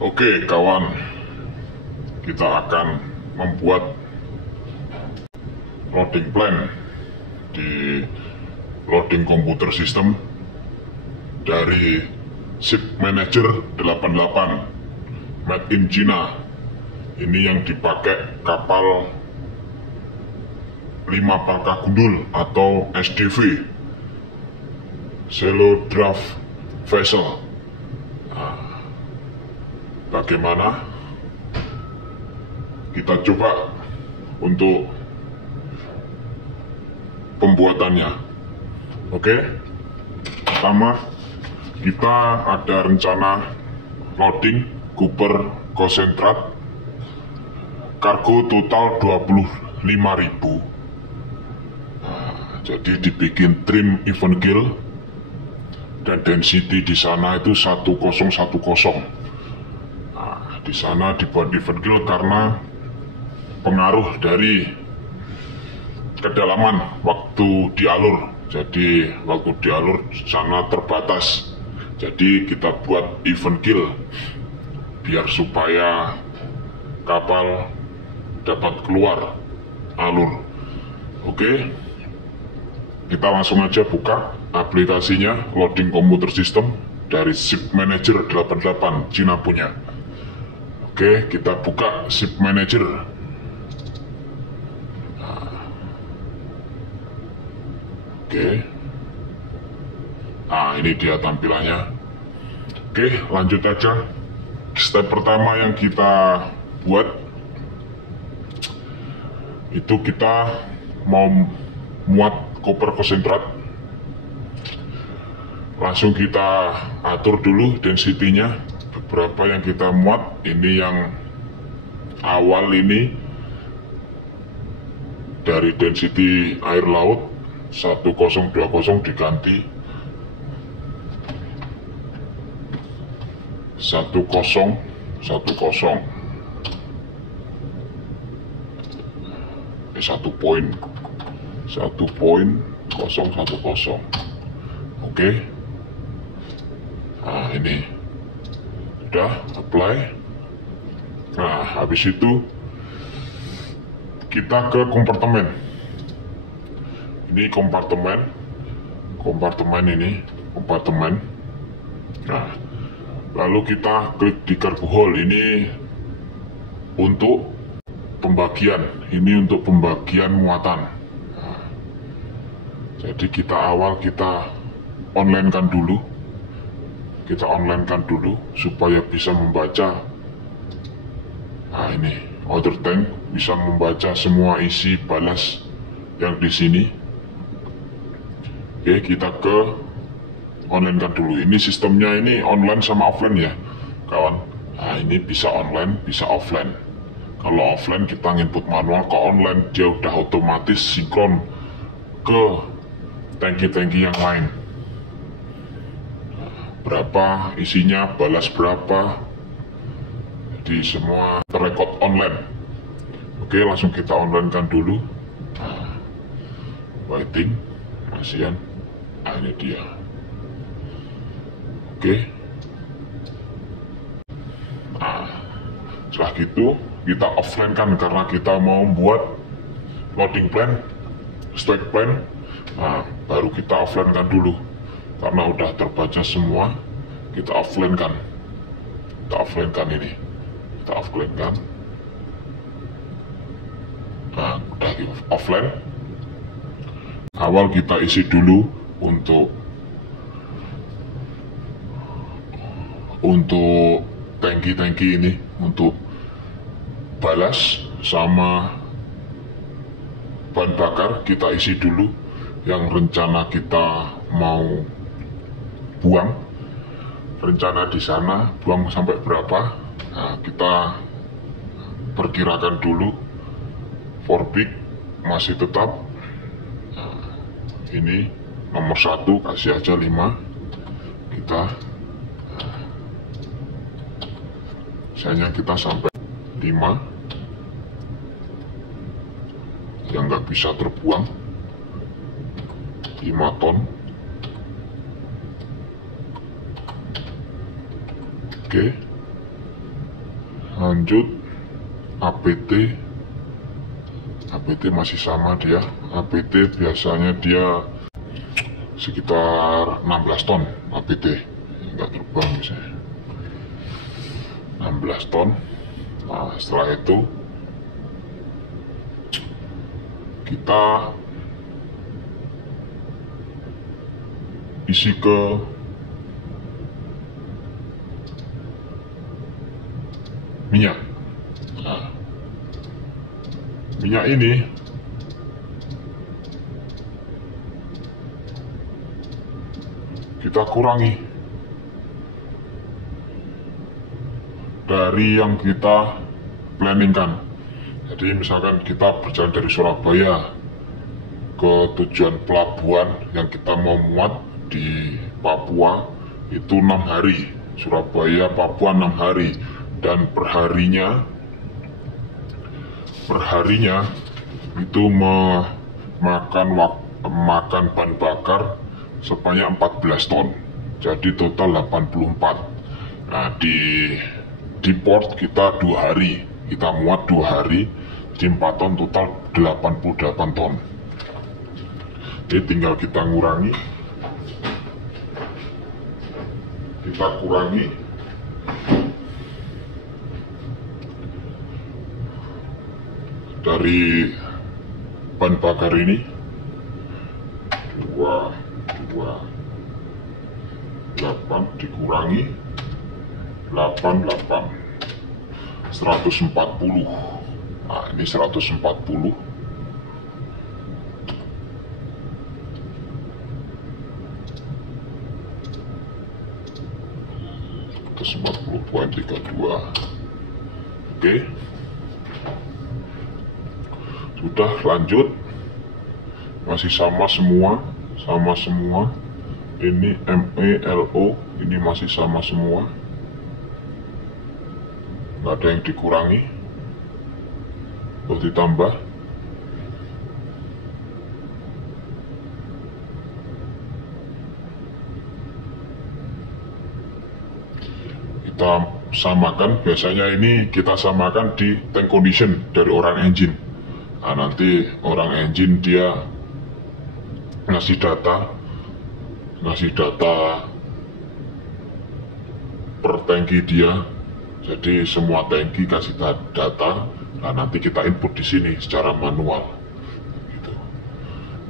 Oke kawan, kita akan membuat loading plan di loading komputer system dari Ship Manager 88 made in China. Ini yang dipakai kapal 5 palka gundul atau SDV, Shallow Draft Vessel. Bagaimana? Kita coba untuk pembuatannya. Oke, pertama kita ada rencana loading Cooper konsentrat kargo total 25.000. Jadi dibikin trim even keel dan density di sana itu 1010. Di sana dibuat even keel karena pengaruh dari kedalaman waktu dialur. Jadi waktu dialur sana terbatas. Jadi kita buat even keel biar supaya kapal dapat keluar alur. Oke, kita langsung aja buka aplikasinya loading komputer system dari Ship Manager 88 Cina punya. Oke, kita buka Ship Manager. Oke. Nah, ini dia tampilannya. Oke, lanjut aja. Step pertama yang kita buat itu kita mau muat koper konsentrat. Langsung kita atur dulu density-nya. Berapa yang kita muat. Ini yang awal ini dari density air laut 1020 diganti 1010 1 poin 1.010. Oke. Nah, ini udah apply. Nah, habis itu kita ke kompartemen. Ini kompartemen ini kompartemen. Nah, lalu kita klik di cargo hold. Ini untuk pembagian. Ini untuk pembagian muatan. Nah, jadi kita online kan dulu. Kita online kan dulu supaya bisa membaca. Nah, ini outer tank bisa membaca semua isi balas yang di sini. Oke, kita ke online kan dulu. Ini sistemnya ini online sama offline ya kawan. Nah, ini bisa online bisa offline. Kalau offline kita input manual, ke online dia udah otomatis sinkron ke tangki-tangki yang lain. Berapa isinya, balas berapa, di semua terrekod online. Oke, langsung kita online kan dulu. Nah, waiting ASEAN. Nah, ini dia. Oke. Nah, setelah gitu kita offline kan karena kita mau buat loading plan, stack plan. Nah, baru kita offline kan dulu karena udah terbaca semua. Kita offline kan ini, kita offline kan. Nah, udah di offline. Awal kita isi dulu untuk tangki-tangki ini, untuk balas sama bahan bakar kita isi dulu yang rencana kita mau buang. Rencana di sana buang sampai berapa. Nah, kita perkirakan dulu. Forbik masih tetap. Nah, ini nomor 1 kasih aja 5. Kita misalnya kita sampai 5 yang nggak bisa terbuang, 5 ton. Oke. Lanjut APT. APT masih sama dia. APT biasanya dia sekitar 16 ton APT, nggak terbang misalnya 16 ton. Nah, setelah itu kita isi ke minyak. Nah, minyak ini kita kurangi dari yang kita planningkan. Jadi misalkan kita berjalan dari Surabaya ke tujuan pelabuhan yang kita mau muat di Papua itu 6 hari. Surabaya Papua 6 hari, dan perharinya itu makan bahan bakar sebanyak 14 ton, jadi total 84. Nah, di port kita 2 hari, kita muat 2 hari, jadi 4 ton, total 88 ton. Jadi tinggal kita kurangi dari bahan bakar ini 8 dikurangi 88 140. Nah, ini 140. Ke 90,32. Oke, sudah. Lanjut, masih sama semua. Ini MELO, ini masih sama semua, nggak ada yang dikurangi atau ditambah. Kita samakan, biasanya ini kita samakan di tank condition dari orang engine. Nah, nanti orang engine dia ngasih data per tangki dia. Jadi semua tangki kasih data. Nah, nanti kita input di sini secara manual. Gitu.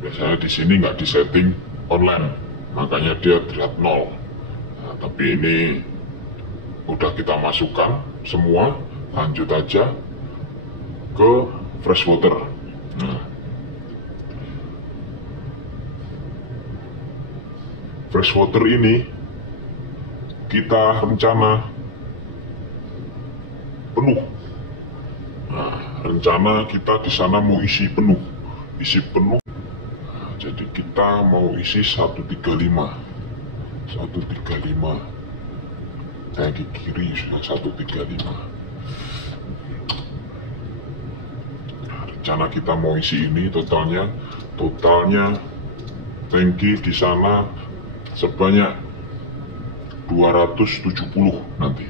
Biasanya di sini nggak disetting online, makanya dia terlihat 0. Nah, tapi ini udah kita masukkan semua. Lanjut aja ke fresh water. Nah, fresh water ini kita rencana penuh. Nah, rencana kita di sana mau isi penuh. Nah, jadi kita mau isi 135. Tangki kiri sudah 135. Nah, rencana kita mau isi ini totalnya tangki di sana sebanyak 270 nanti.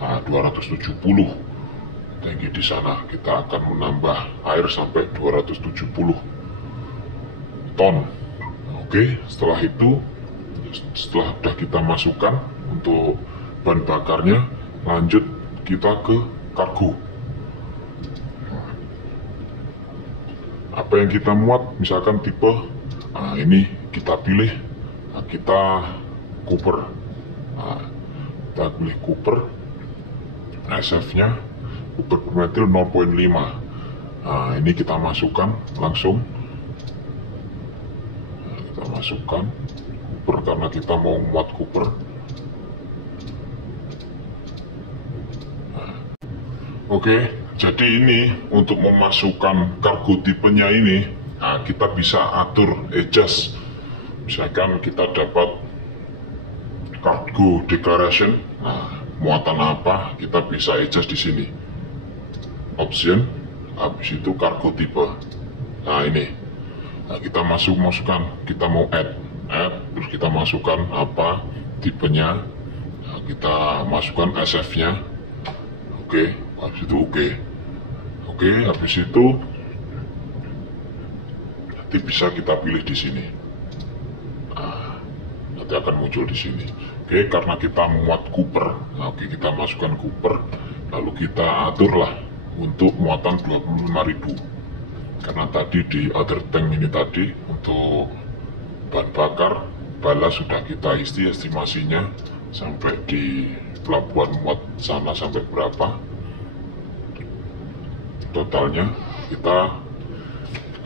Nah, 270 tangki di sana. Kita akan menambah air sampai 270 ton. Oke, setelah itu, setelah sudah kita masukkan untuk bahan bakarnya, lanjut kita ke kargo. Apa yang kita muat, misalkan tipe, nah ini kita pilih, nah kita Cooper. Nah, kita pilih Cooper, SF-nya Cooper per meter 0,5. Nah, ini kita masukkan langsung. Nah, kita masukkan Cooper karena kita mau muat Cooper. Oke, jadi ini untuk memasukkan kargo tipenya ini, nah kita bisa atur adjust. Misalkan kita dapat cargo declaration, nah muatan apa, kita bisa adjust di sini. Option, habis itu kargo tipe. Nah ini, nah, kita masukkan, kita mau add, terus kita masukkan apa tipenya, nah, kita masukkan SF-nya. Oke. Habis itu oke, habis itu nanti bisa kita pilih di sini. Nanti akan muncul di sini. Oke, karena kita memuat Cooper, kita masukkan Cooper, lalu kita aturlah untuk muatan 25.000. Karena tadi di other tank ini tadi untuk bahan bakar bala sudah kita estimasinya sampai di pelabuhan muat sana sampai berapa totalnya. Kita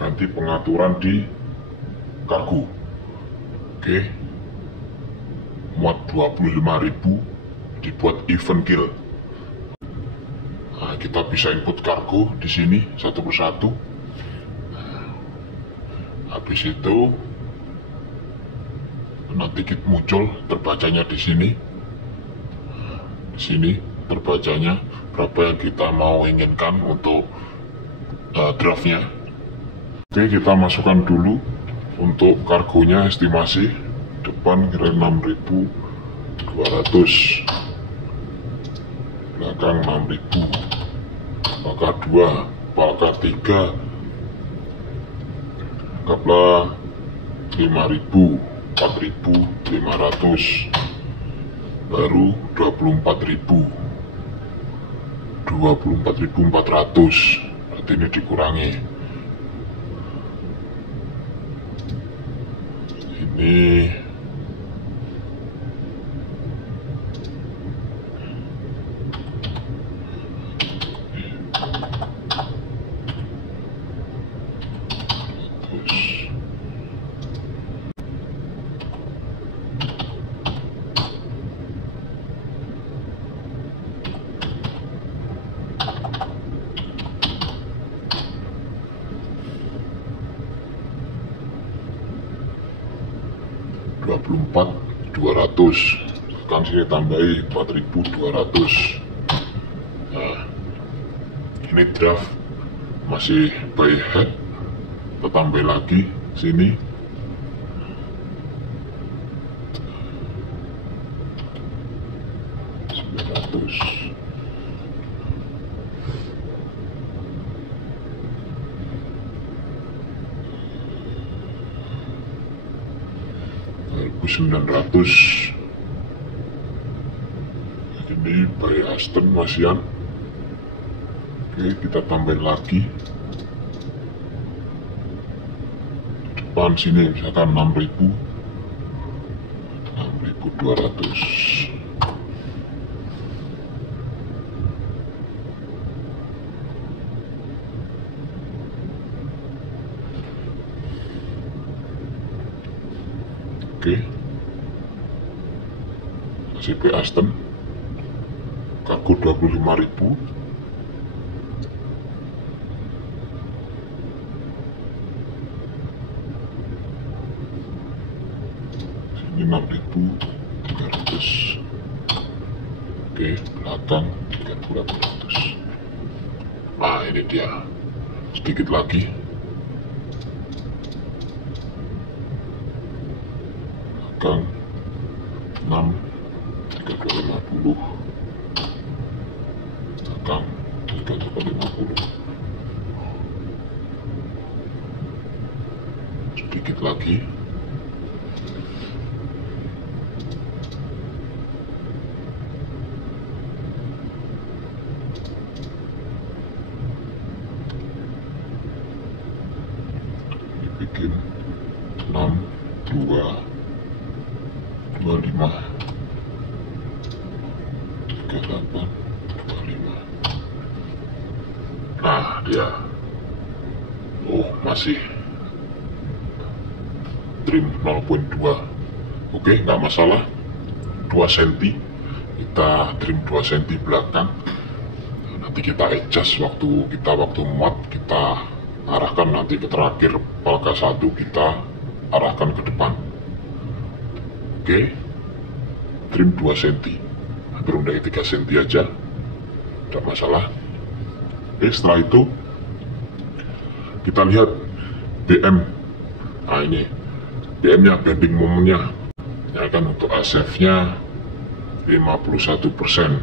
ganti pengaturan di kargo. Oke, muat 25.000 dibuat event kill. Nah, kita bisa input kargo di sini satu persatu. Habis itu nanti kita muncul terbacanya di sini. Di sini terbacanya berapa yang kita mau inginkan untuk draftnya. Oke, kita masukkan dulu untuk kargonya estimasi depan kira 6.200, belakang 6.000, palka 2, palka 3 anggaplah 5.000, 4.500, baru 24.400, berarti ini dikurangi. Ini $24.200, kan sini tambahi 4.200. Nah, ini draft masih by head, kita tambah lagi sini. $900. Ini by Aston masian. Oke, kita tambahin lagi depan sini misalkan 6.000, 6.200. Oke, CP Aston kargo 25.000. Sini 6.300. Oke, belakang 3.800. Nah, ini dia, sedikit lagi. Belakang 6, 350, belakang 350, sedikit lagi. Dibikin 6, 2, 25, 38, 25. Nah, dia. Oh, masih trim 0.2. Oke, nggak masalah. 2 cm. Kita trim 2 cm belakang. Nanti kita adjust waktu muat, kita arahkan nanti ke terakhir palka 1, kita arahkan ke depan. Oke, trim 2 cm, hampir rendah 3 cm aja, tidak masalah. Oke, setelah itu kita lihat BM. Nah, ini BM nya, bending momennya ya kan, untuk ASF nya 51%.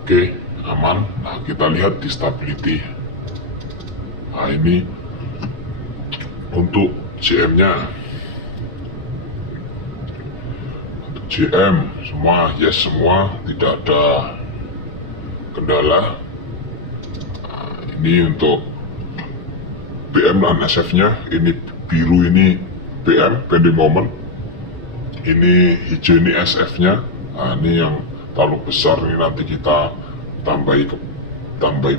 Oke, aman. Nah, kita lihat di stability. Nah, ini untuk JM-nya. Untuk JM semua yes, semua tidak ada kendala. Nah, ini untuk BM dan SF-nya, ini biru ini BM pending moment, ini hijau ini SF-nya. Nah, ini yang terlalu besar, ini nanti kita tambahi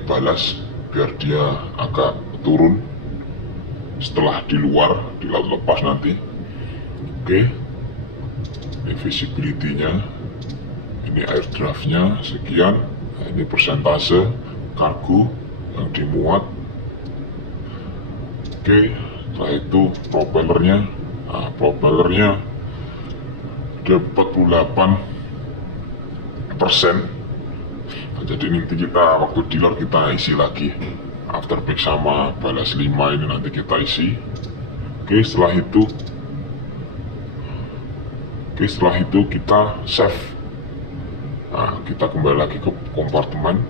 balas biar dia agak turun setelah di luar, di laut lepas nanti. Oke, ini visibility-nya, ini air draft-nya sekian. Nah, ini persentase kargo yang dimuat. Oke, setelah itu propellernya. Nah, propellernya ada 48%. Nah, jadi nanti kita waktu dealer kita isi lagi afterpack sama balas 5 ini nanti kita isi. Oke, setelah itu kita save. Nah, kita kembali lagi ke kompartemen.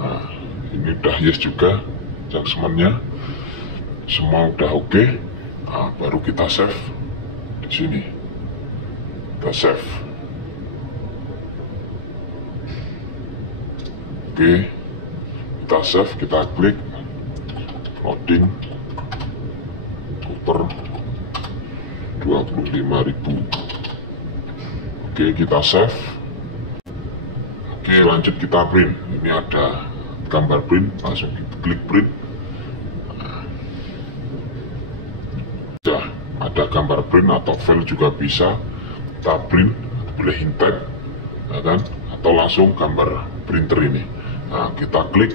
Nah, ini udah yes juga adjustment-nya, semua udah oke. Nah, baru kita save di sini. Kita save. Oke, kita save, kita klik loading Cooper 25.000. Oke, kita save. Oke, lanjut kita print. Ini ada gambar print, langsung kita klik print. Ada gambar print atau file juga bisa kita print, boleh hintek, ya kan? Atau langsung gambar printer ini. Nah, kita klik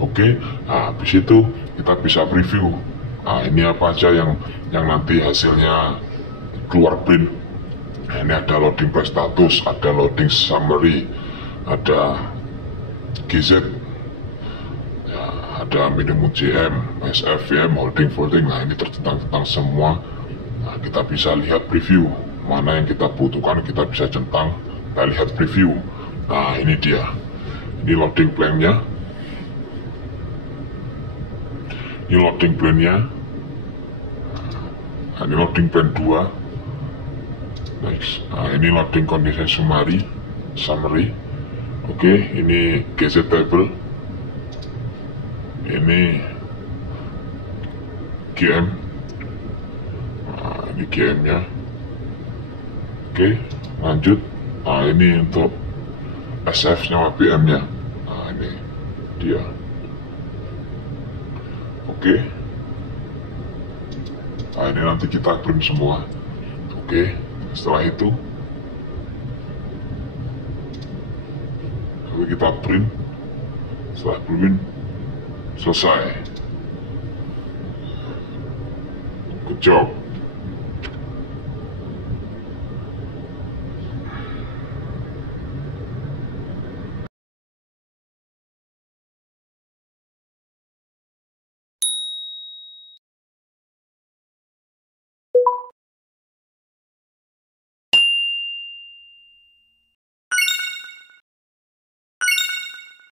oke. Nah, habis itu kita bisa preview. Nah, ini apa aja yang nanti hasilnya keluar print. Nah, ini ada loading price status, ada loading summary, ada GZ, ya, ada minimum JM, SF, VM, holding, folding. Nah, ini tentang semua. Nah, kita bisa lihat preview, mana yang kita butuhkan kita bisa centang, kita lihat preview. Nah, ini dia, ini loading plan-nya, ini loading plan-nya. Nah, ini loading plan 2. Next. Nah, ini loading condition summary. Oke, ini GZ table, ini GM. Nah, ini GM-nya. Oke, lanjut. Nah, ini untuk SF-nya, BM-nya. Nah, ini dia. Oke. Nah, ini nanti kita print semua. Oke, setelah itu kita print. Setelah print selesai. Good job.